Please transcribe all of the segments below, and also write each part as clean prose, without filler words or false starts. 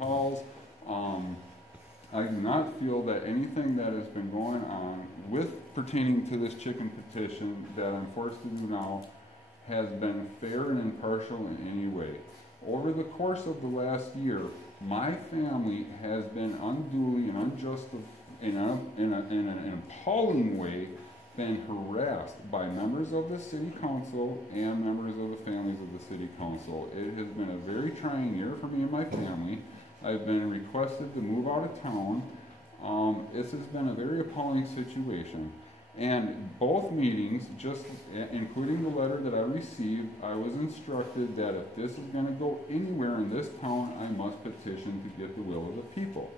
calls. I do not feel that anything that has been going on with pertaining to this chicken petition that I'm forced to do now has been fair and impartial in any way. Over the course of the last year, my family has been unduly and unjust, in an appalling way, been harassed by members of the city council and members of the families of the city council. It has been a very trying year for me and my family. I've been requested to move out of town. This has been a very appalling situation. And both meetings, just including the letter that I received, I was instructed that if this is going to go anywhere in this town, I must petition to get the will of the people.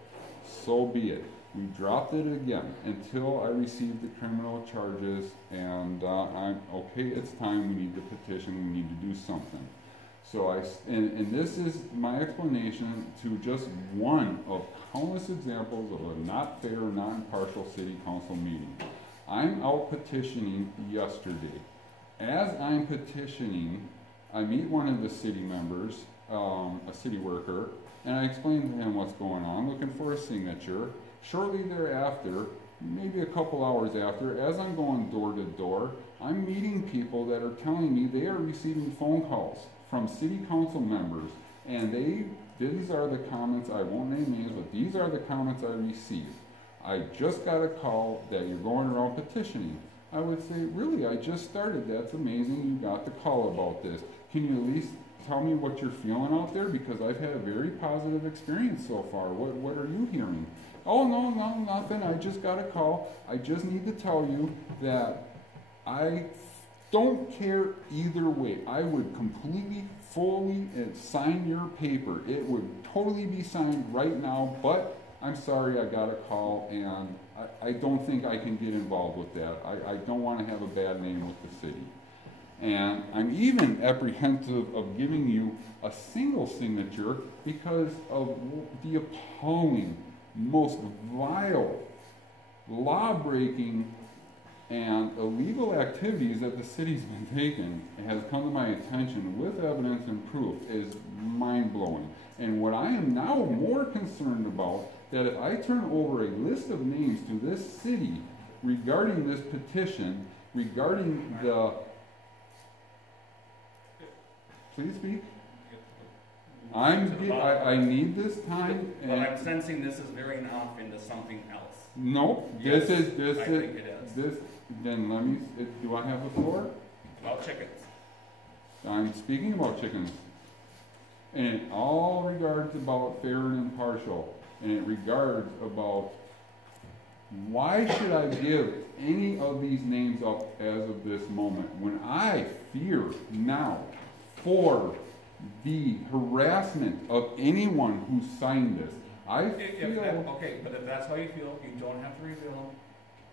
So be it. We dropped it again until I received the criminal charges, and I'm okay, it's time, we need to petition, we need to do something. So and this is my explanation to just one of countless examples of a not fair, not impartial city council meeting. I'm out petitioning yesterday. As I'm petitioning, I meet one of the city members, a city worker, and I explain to him what's going on, looking for a signature. Shortly thereafter, maybe a couple hours after, as I'm going door to door, I'm meeting people that are telling me they are receiving phone calls from city council members, and these are the comments, I won't name names, but these are the comments I received. I just got a call that you're going around petitioning. I would say, really, I just started. That's amazing. You got the call about this. Can you at least tell me what you're feeling out there? Because I've had a very positive experience so far. What are you hearing? Oh, no, nothing. I just got a call. I just need to tell you that I don't care either way. I would completely, fully sign your paper. It would totally be signed right now, but I'm sorry I got a call, and I don't think I can get involved with that. I don't want to have a bad name with the city. And I'm even apprehensive of giving you a single signature because of the appalling, most vile, law-breaking, and illegal activities that the city's been taking has come to my attention with evidence and proof is mind-blowing. And what I am now more concerned about, that if I turn over a list of names to this city regarding this petition, regarding the... Please speak. I need this time. But I'm sensing this is veering off into something else. No, yes, I think it is. Then let me, do I have the floor? About chickens. I'm speaking about chickens. And it all regards about fair and impartial. And it regards about why should I give any of these names up as of this moment when I fear now for the harassment of anyone who signed this. I feel... Okay, but if that's how you feel, you don't have to reveal them,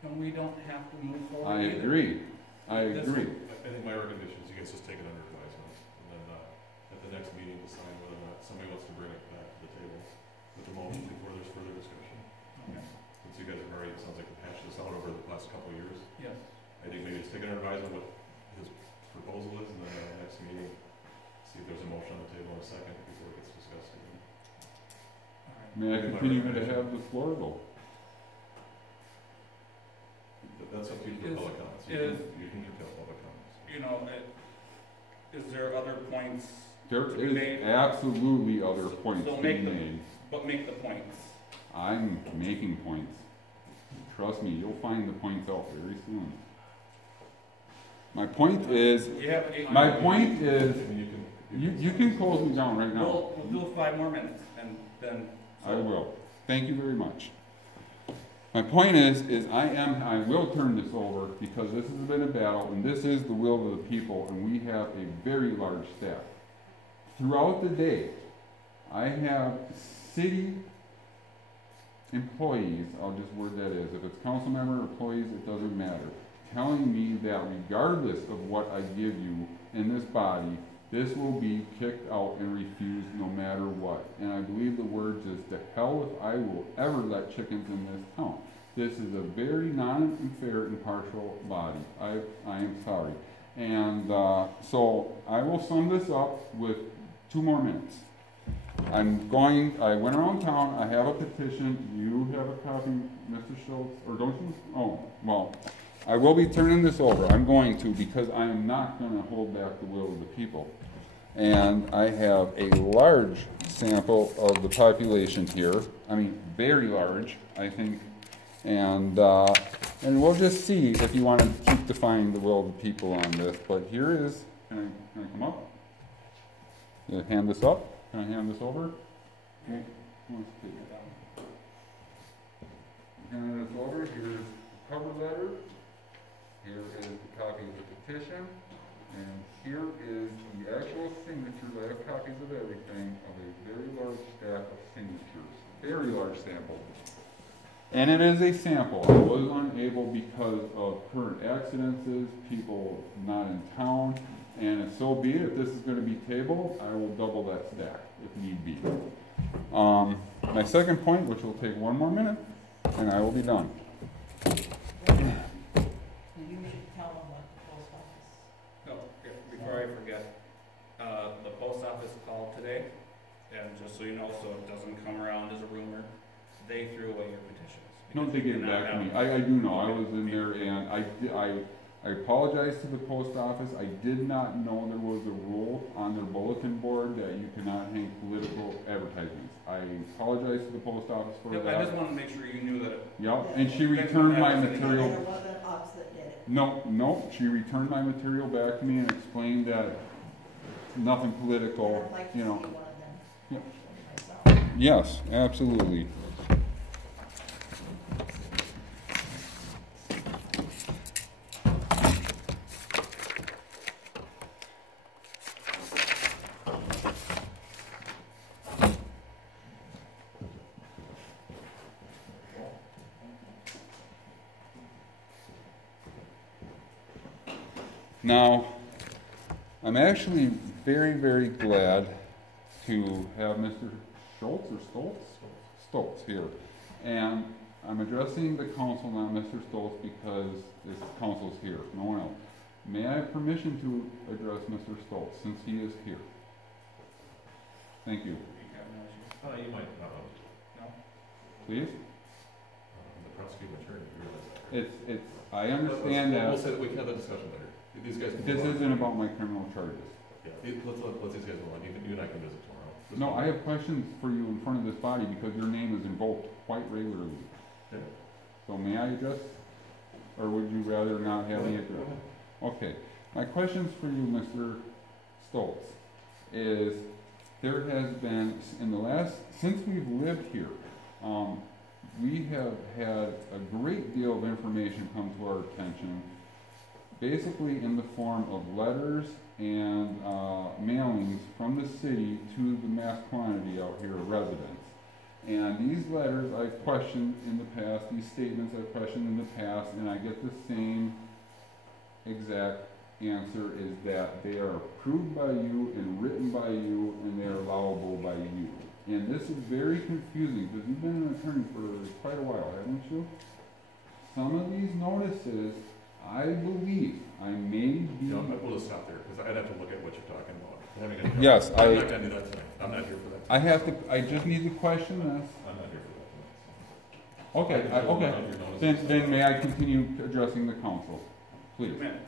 and we don't have to move forward. I agree. I agree. I think my recommendation is you guys just take it under advisement, and then at the next meeting decide whether or not somebody wants to bring it back to the table with the motion before there's further discussion. Okay. Since you guys have already, it sounds like, hashed this out over the last couple of years. Yes. I think maybe just take it under advisement what his proposal is, and then at the next meeting, see if there's a motion on the table in a second before it gets discussed again. May I continue to have the floor, though? That's up to you for public comments. You can curtail public comments. You know, is there other points? There is absolutely other points so being made. But make the points. I'm making points. Trust me, you'll find the points out very soon. My point is, you can close me down right now. We'll do 5 more minutes, and then... I will. Thank you very much. My point is I will turn this over because this has been a battle, and this is the will of the people, and we have a very large staff. Throughout the day, I have city employees, I'll just word that is, if it's council member employees, it doesn't matter, telling me that regardless of what I give you in this body, this will be kicked out and refused no matter what. And I believe the words is, to hell if I will ever let chickens in this town. This is a very non-fair, impartial body. I am sorry. And so I will sum this up with 2 more minutes. I went around town, I have a petition, you have a copy, Mr. Schultz, or don't you? Oh, well, I will be turning this over, I'm going to, because I am not gonna hold back the will of the people. And I have a large sample of the population here, I mean, very large, I think. And we'll just see if you want to keep defying the will of the people on this, but here is, can I come up? Yeah, hand this up? Can I hand this over? Okay. Who wants to take it down? Hand this over. Here's the cover letter. Here is the copy of the petition. And here is the actual signature. I have copies of everything of a very large stack of signatures. Very large sample. And it is a sample. I was unable because of current accidents, people not in town. And if so be it, if this is going to be tabled, I will double that stack if need be. My second point, which will take one more minute, and I will be done. You should tell them what the post office. No, before I forget, the post office called today, and just so you know, so it doesn't come around as a rumor, they threw away your petitions. No, they get it back to me. I do know. I was in there, and I apologize to the post office. I did not know there was a rule on their bulletin board that you cannot hang political advertisements. I apologize to the post office for that. I just want to make sure you knew that. Yep, and she returned my material. There wasn't us that did it. No, she returned my material back to me and explained that nothing political, I'd like to you know. see one of them Yep. myself. Yes, absolutely. Now, I'm actually very, very glad to have Mr. Schultz or Stoltz here. And I'm addressing the council, not Mr. Stoltz, because this council's here, no one else. May I have permission to address Mr. Stoltz, since he is here? Thank you. You might not. No? Please? The prosecuting attorney, you realize that. I understand that. We'll say that we can have that discussion later. These guys can This go on. isn't about my criminal charges. Yeah, let's these guys go on. You and I can visit tomorrow. No, I have questions for you in front of this body because your name is invoked quite regularly. Okay. So may I address, or would you rather not have me address? Okay. My questions for you, Mr. Stoltz, is there has been, since we've lived here, we have had a great deal of information come to our attention, basically in the form of letters and mailings from the city to the mass quantity out here of residents. And these letters I've questioned in the past, these statements I've questioned in the past, and I get the same exact answer, is that they are approved by you and written by you and they are allowable by you. And this is very confusing because you've been an attorney for quite a while, haven't you? Some of these notices, I believe, I may be... You know, we'll just stop there, because I'd have to look at what you're talking about. Yes, I'm not gonna do that tonight. I'm not here for that. I just need to question this. I'm not here for that tonight. Okay. Then may I continue addressing the council, please? 2 minutes.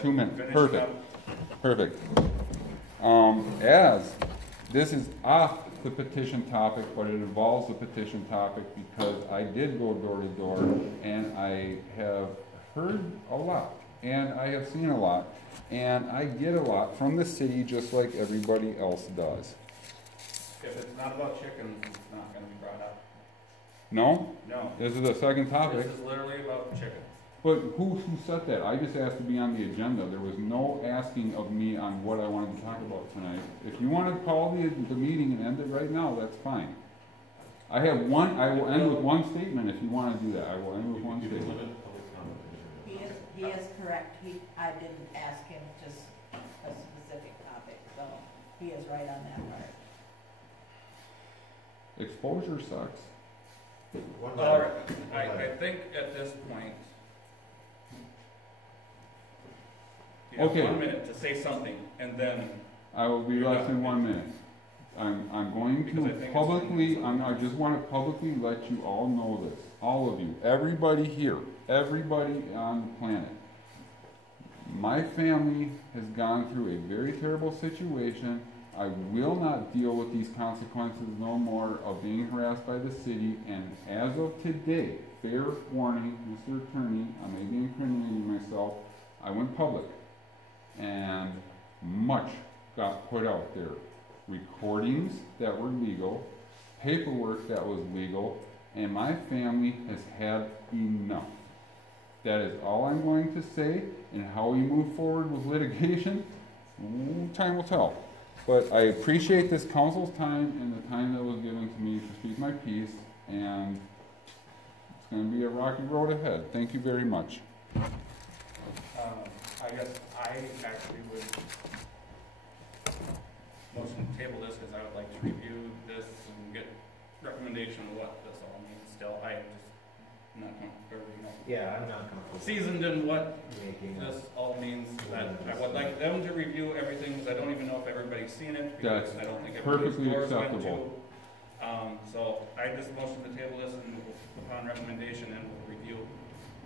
2 minutes, Finish perfect, up. perfect. As this is off the petition topic, but it involves the petition topic because I did go door to door and I have heard a lot and I have seen a lot and I get a lot from the city just like everybody else does. If it's not about chickens, it's not going to be brought up. No? No. This is the second topic. This is literally about chickens. But who said that? I just asked to be on the agenda. There was no asking of me on what I wanted to talk about tonight. If you want to call the meeting and end it right now, that's fine. I will end with one statement if you want to do that. I will end with one statement. He is correct. I didn't ask him just a specific topic, so he is right on that part. Exposure sucks. All right. I think at this point, you have Okay. 1 minute to say something, and then I will be less than 1 minute. I'm going Because I to think it's publicly, something- I just wanna publicly let you all know this, all of you, everybody here, everybody on the planet. My family has gone through a very terrible situation. I will not deal with these consequences no more of being harassed by the city, and as of today, fair warning, Mr. Attorney, I may be incriminating myself, I went public. And much got put out there. Recordings that were legal, paperwork that was legal, and my family has had enough. That is all I'm going to say, and how we move forward with litigation, time will tell. But I appreciate this council's time and the time that was given to me to speak my piece, and it's gonna be a rocky road ahead. Thank you very much. I guess I actually would motion to table this, because I would like to review this and get recommendation of what this all means still. I just not comfortable, Yeah, I'm not comfortable seasoned in what making this all means. That I would like them to review everything, because I don't even know if everybody's seen it, because That's I don't think everybody's perfectly doors went acceptable. to. So I just motion to table this, and upon recommendation, and we'll review,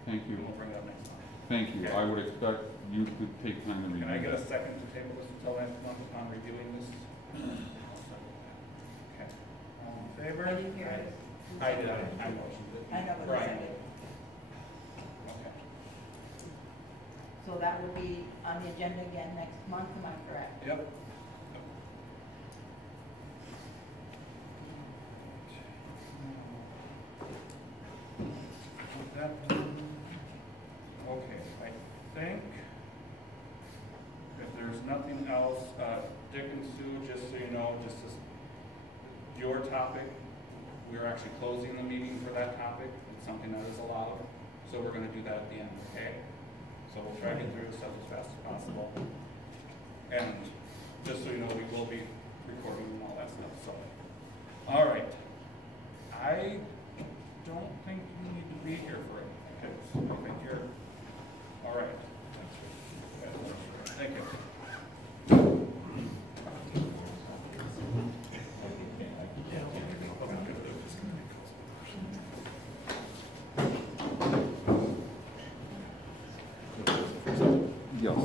Thank and you. we'll bring it up next time. Thank you. I would expect you to take time to review Can I get a that. second to table this until next month upon reviewing this? Okay. All in favor? I didn't hear it. I did, I motioned it. I know, but Brian second. did. Okay. So that will be on the agenda again next month, am I correct? Yep. Okay, I think if there's nothing else, Dick and Sue, just so you know, just as your topic, we're actually closing the meeting for that topic. It's something that is allowed, so we're gonna do that at the end, okay? So we'll try to get through this stuff as fast as possible. And just so you know, we will be recording and all that stuff, so. All right. I don't think you need to be here for it, because I think you're, all right. Thank you. Yes.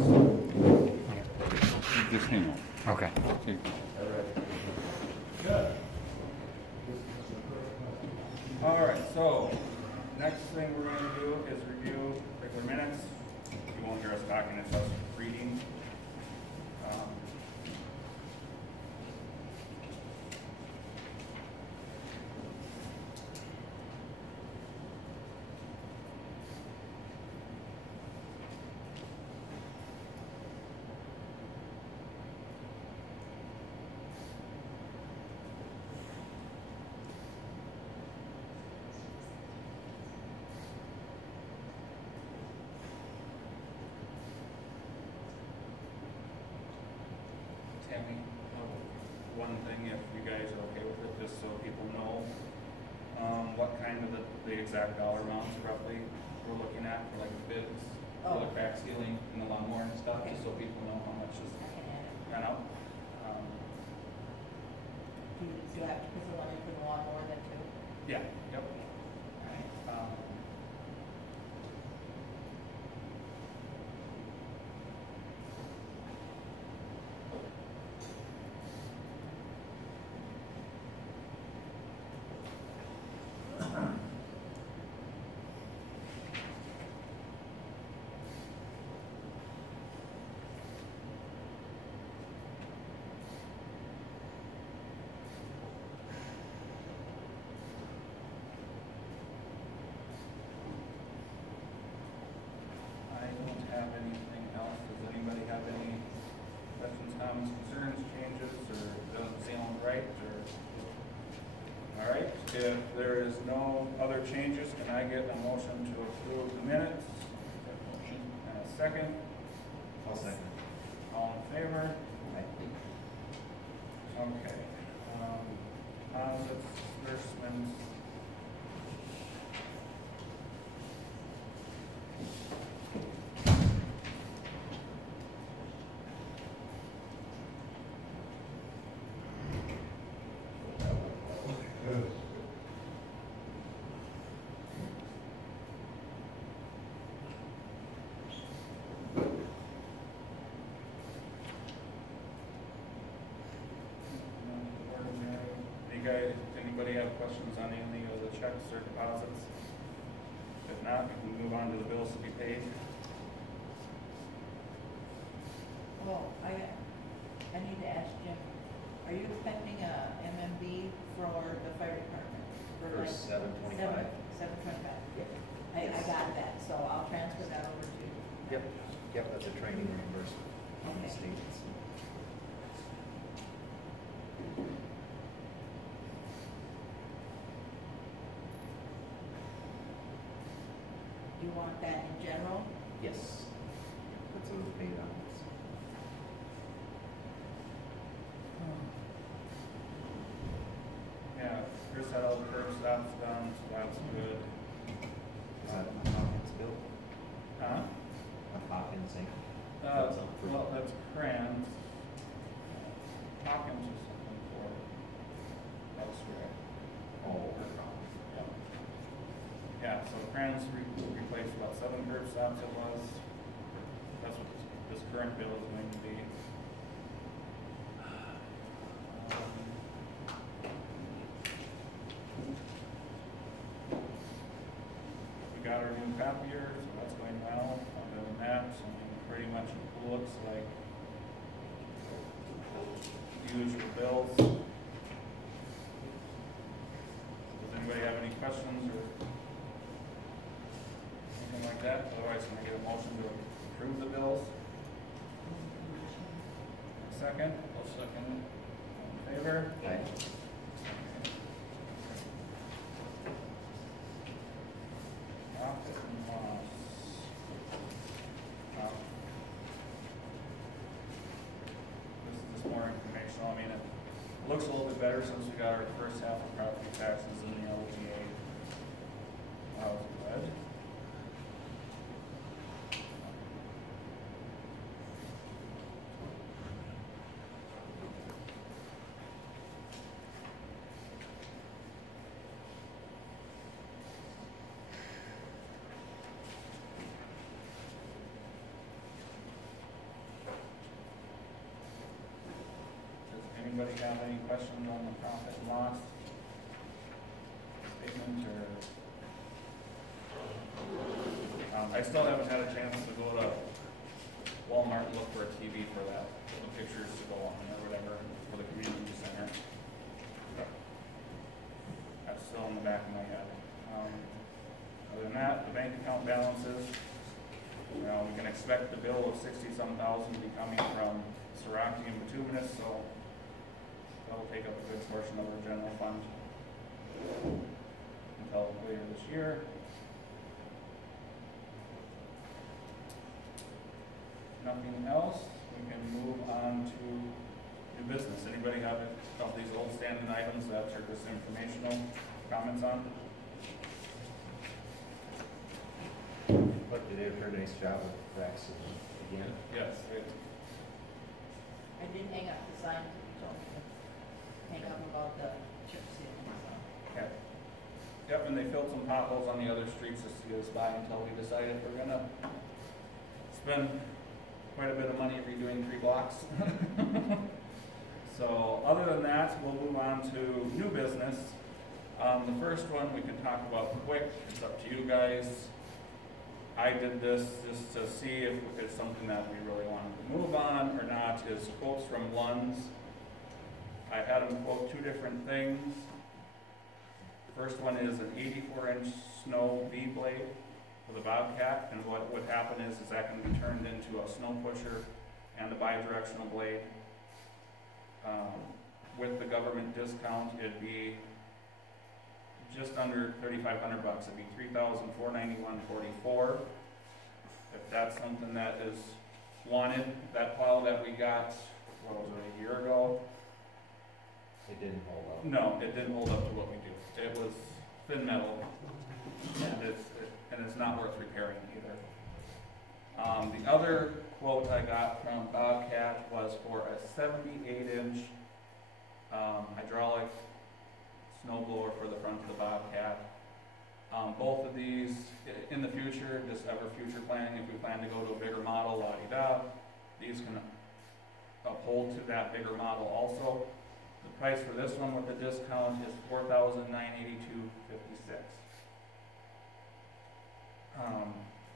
Just hang on. Okay. Okay. All right, so next thing we're gonna do is review regular minutes. You won't hear us talking, it's us reading. Tammy, one thing, if you guys are okay with it, just so people know, what kind of the exact dollar amounts roughly we're looking at for like bids, for the crack sealing and the lawnmower and stuff, just so people know how much is I can add it. gone out. Do I have to put the one in for the lawnmower then too? Yeah, yep. Alright. I don't have anything else. Does anybody have any questions, comments, concerns, changes, or doesn't sound right, or? All right, if there is no other changes, can I get a motion to approve the minutes? Motion. And a second? I'll second. All in favor? Okay. Positives, disbursements. guys, anybody have questions on any of the checks or deposits? If not, we can move on to the bills to be paid. Well, I need to ask Jim, are you expecting a MMB for the fire department? For like 725. 725. Yep. I got that, so I'll transfer that over to you. Yep, yep, that's a training reimbursement from the Okay. state. You want that in general? Yes. That's what we paid on. Yeah, Chris had all the curb stops done, so that's good. Is that a Hawkins bill? Huh? A Hawkins thing? Well, that's Kranz. Hawkins is something for elsewhere. Oh, Yeah, so Kranz replaced about 7 curb stops it was. That's what this current bill is going to be. We got our new copier, so that's going well. Other than that, something pretty much looks like the usual bills. Does anybody have any questions or anything like that? Otherwise, can I get a motion to approve the bills? Second? I'll second. All in favor? Aye. Profit and loss. This is just more informational. I mean, it looks a little bit better since we got our first half of property taxes in the LGA. That was good. Does anybody have any questions on the profit and loss statement or? I still haven't had a chance to go to Walmart and look for a TV for that, the pictures to go on or whatever for the community center. That's still in the back of my head. Other than that, the bank account balances, we can expect the bill of 60-some thousand to be coming from Soraki and Bituminous, so that'll take up a good portion of our general fund until later this year. Nothing else, we can move on to new business. Anybody have of these old standing items that are just informational comments on? But they did a very nice job with Rex again. Yes. I did hang up the sign that you told me to hang up about the chip seal, so. Okay. Yep, and they filled some potholes on the other streets just to get us by until we decided we're gonna spend quite a bit of money redoing 3 blocks. So other than that, we'll move on to new business. The first one we can talk about quick. It's up to you guys. I did this just to see if it's something that we really wanted to move on or not, is quotes from Lunds. I had them quote 2 different things. First one is an 84-inch snow V-blade for the Bobcat, and what would happen is that can be turned into a snow pusher and a bi-directional blade. With the government discount, it'd be just under $3,500 bucks. It'd be $3,491.44. If that's something that is wanted, that plow that we got, what was it, a year ago? It didn't hold up. No, it didn't hold up to what we do. It was thin metal, and it's not worth repairing either. The other quote I got from Bobcat was for a 78-inch hydraulic snow blower for the front of the Bobcat. Both of these, in the future, just ever future planning, if we plan to go to a bigger model, la-di-da, these can uphold to that bigger model also. The price for this one with the discount is $4,982.56.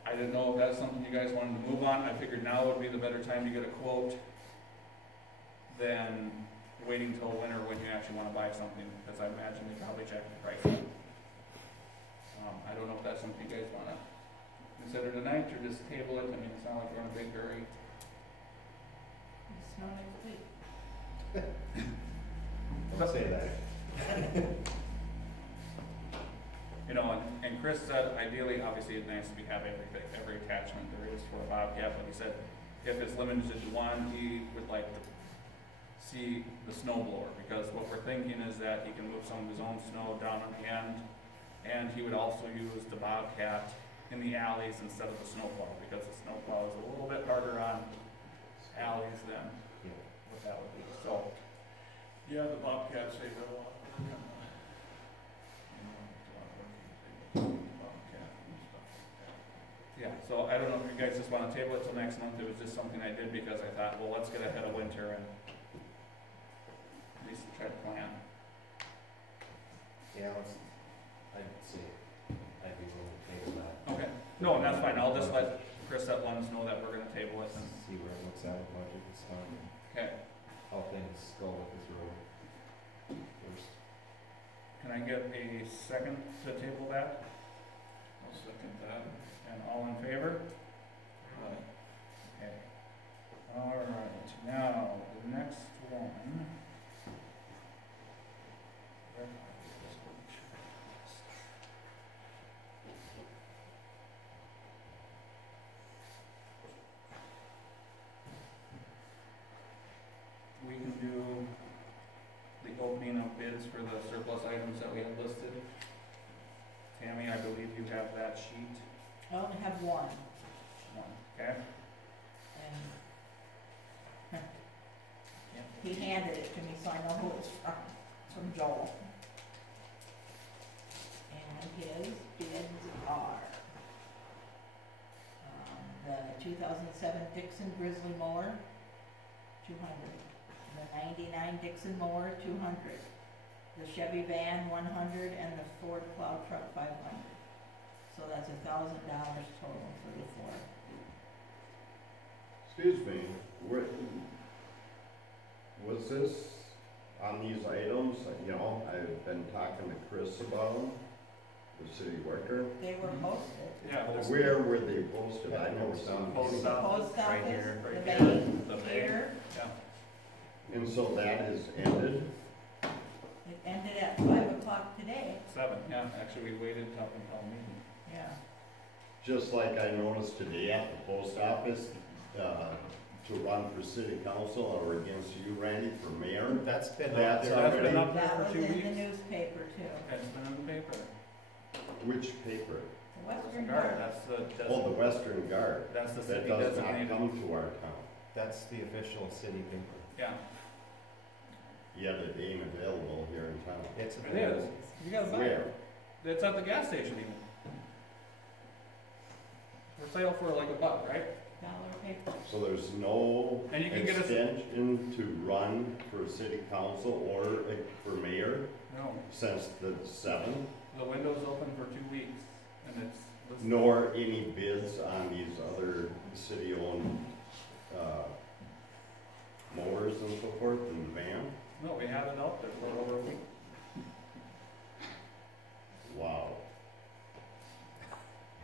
I didn't know if that's something you guys wanted to move on. I figured now would be the better time to get a quote than waiting till winter when you actually want to buy something, because I imagine they probably check the price. I don't know if that's something you guys want to consider tonight, or just table it. I mean, it's not like we're in a big hurry. Snow next week. Don't say that. You know, and Chris said ideally, obviously it's nice to have every attachment there is for a Bobcat, but he said if it's limited to one, he would like to see the snow blower, because what we're thinking is that he can move some of his own snow down on the end, and he would also use the Bobcat in the alleys instead of the snowplow, because the snowplow is a little bit harder on alleys than what that would be. So, Yeah, the Bobcat saved it a lot. yeah, so I don't know if you guys just want to table it till next month. It was just something I did because I thought, well, let's get ahead of winter and at least try to plan. Yeah, I'd say, I'd be willing to table that. Okay, no, and that's fine. I'll just let Chris let us know that we're going to table it. And, See where it looks at, budget and stuff, and okay, how things go with this road first. can I get a second to table that? I'll second that. And all in favor? Okay. All right, now, the next one. We can do the opening of bids for the surplus items that we have listed. Tammy, I believe you have that sheet. I only have one, Okay? and he handed it to me, so I know who it's from. It's from Joel. And his bids are, the 2007 Dixon Grizzly mower, 200. The 99 Dixon mower, 200. The Chevy van, 100, and the Ford plow truck, 500. So that's $1,000 total for the four. Excuse me, was this on these items, you know, I've been talking to Chris about them, the city worker. They were posted. Yeah, there's Where were they posted? I never saw them. Post The office, post office, here, the right bank, the bank. here. Yeah. And so that is ended? It ended at 5 o'clock today. 7, yeah, actually we waited until meeting. Yeah. Just like I noticed today at the post office, to run for city council or against you, Randy, for mayor. That's been out That's there. That's been already, up there That for was 2 in the weeks. newspaper too. It's been in the paper. which paper? The Western Guard, Guard. that's the, Oh, the Western Guard. that's the That city does not designated. come to our town, That's the official city paper. Yeah, yet it ain't available here in town. It's it available. is. You gotta buy Where? it. It's at the gas station even. For sale for like $1, right? Dollar paper. So there's no And you can get a, extension to run for city council or for mayor no, since the 7th, the window's open for 2 weeks and it's listed. nor any bids on these other city-owned mowers and so forth and van. No, we have it out there for over a week. Wow.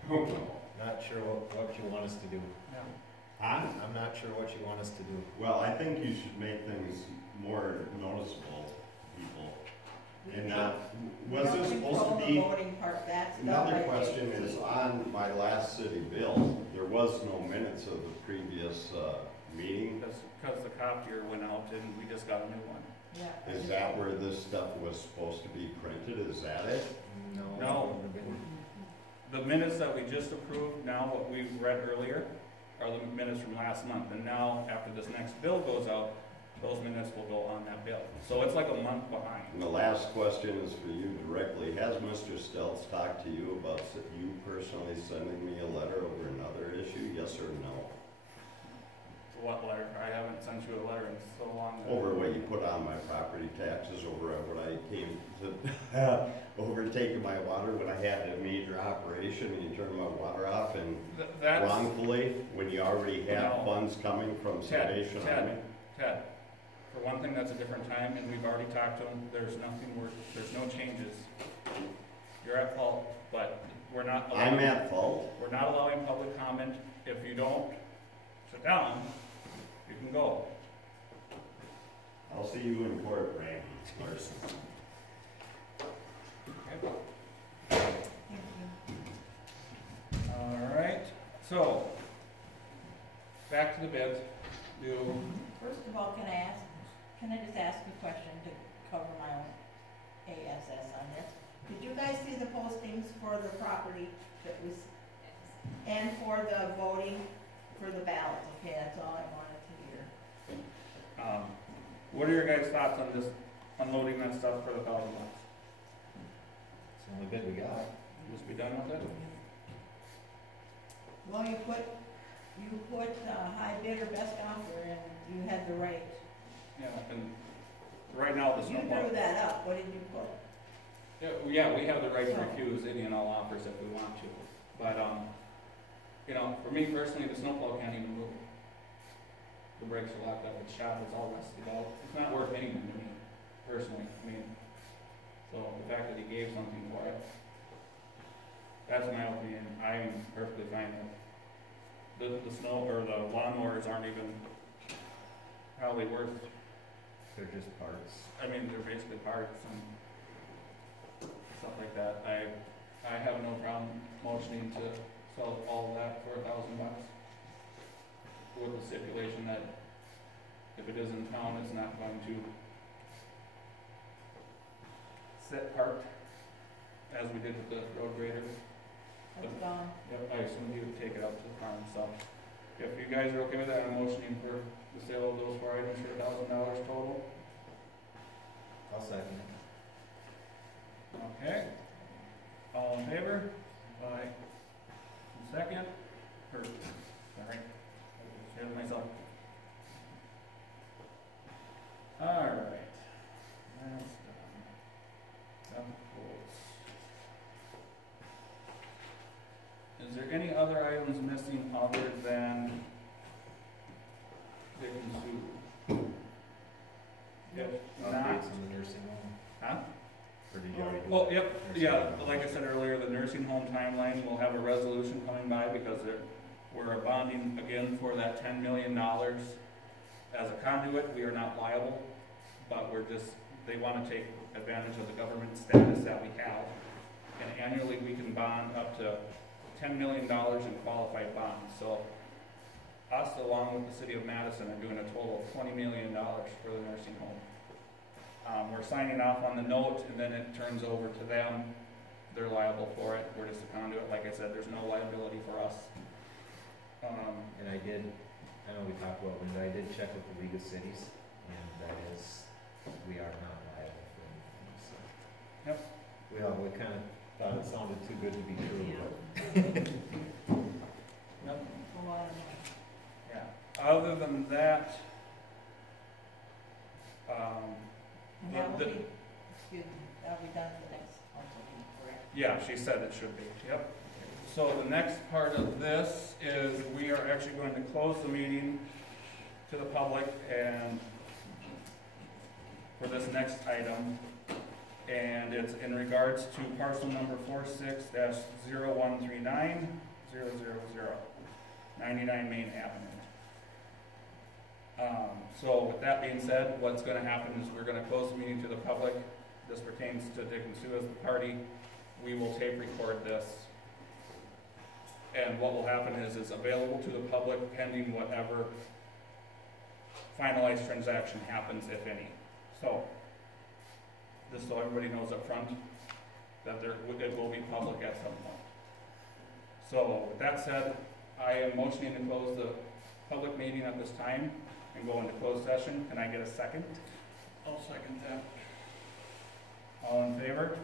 Not sure what you want us to do. Yeah. I'm not sure what you want us to do. Well, I think you should make things more noticeable to people. And not, was We this don't supposed control to the be? voting part, that's done Another by question agency. is, on my last city bill, there was no minutes of the previous meeting. Because the copier went out and we just got a new one. Yeah. Is that where this stuff was supposed to be printed? Is that it? No. The minutes that we just approved, now what we read earlier, are the minutes from last month. And now, after this next bill goes out, those minutes will go on that bill. So it's like a month behind. And the last question is for you directly. Has Mr. Stelz talked to you about you personally sending me a letter over another issue, yes or no? What letter? I haven't sent you a letter in so long. Over what you put on my property taxes, over at what I came to, overtaking my water when I had a major operation and you turn my water off and That's, wrongfully, when you already have No. funds coming from Salvation Army. Ted, for one thing, that's a different time, and we've already talked to them, there's no changes. You're at fault, but we're not. I'm at fault? We're not allowing public comment. If you don't sit down, you can go. I'll see you in court, Randy Larson. Okay. All right, so, back to the bids. First of all, can I just ask a question to cover my own ASS on this? Did you guys see the postings for the property that was, and for the voting for the ballots? Okay, that's all I wanted to hear. What are your guys' thoughts on just unloading that stuff for the $1,000? It's the only bid we got. Just be done with it? Well, you put high bid or best offer, and you had the right. Yeah, and right now, the You snowball. drew that up, what did you put? Yeah, we have the right to refuse any and all offers if we want to. But, you know, for me personally, the snowplow can't even move. The brakes are locked up, it's shot, it's all rusted out. It's not worth anything to me, personally. I mean, so the fact that he gave something for it, that's my opinion. I'm perfectly fine with the snow, or the lawnmowers aren't even probably worth, They're just parts. I mean, they're basically parts and stuff like that. I have no problem motioning to sell all of that for $1,000 with the stipulation that if it is in town, it's not going to sit parked as we did with the road grader. It's gone. Yep, I assume he would take it out to the farm, so if you guys are okay with that, I'm motioning for the sale of those 4 items for $1,000 total. I'll second it. Okay. All in favor? Aye. Second? Or, sorry. I just myself. Alright. That's done. Got the quotes. Is there any other items missing other than Dick and Sue? If not, Updates on the nursing home, huh? or did you already do Oh, that? yep, Nursing yeah, home. like I said earlier, the nursing home timeline will have a resolution coming by because we're bonding again for that $10 million. As a conduit, we are not liable, but they wanna take advantage of the government status that we have. And annually, we can bond up to $10 million in qualified bonds. So us, along with the city of Madison, are doing a total of $20 million for the nursing home. We're signing off on the note, and then it turns over to them. They're liable for it. We're just a conduit. Like I said, there's no liability for us. And I know we talked about when I did check with the League of Cities, and that is, we are not liable for anything, so. Yep. We kind of thought it sounded too good to be true, but. Yep. A lot of money. Yeah. Other than that, And that will The- be, that'll be done for the next council meeting, correct? yeah, she said it should be. Yep. So the next part of this is we are actually going to close the meeting to the public and for this next item. And it's in regards to parcel number 46-0139000, 99 Main Avenue. So with that being said, what's gonna happen is we're gonna close the meeting to the public. This pertains to Dick and Sue as the party. We will tape record this. And what will happen is it's available to the public pending whatever finalized transaction happens, if any. So, just so everybody knows up front that it will be public at some point. So, with that said, I am motioning to close the public meeting at this time and go into closed session. Can I get a second? I'll second that. All in favor?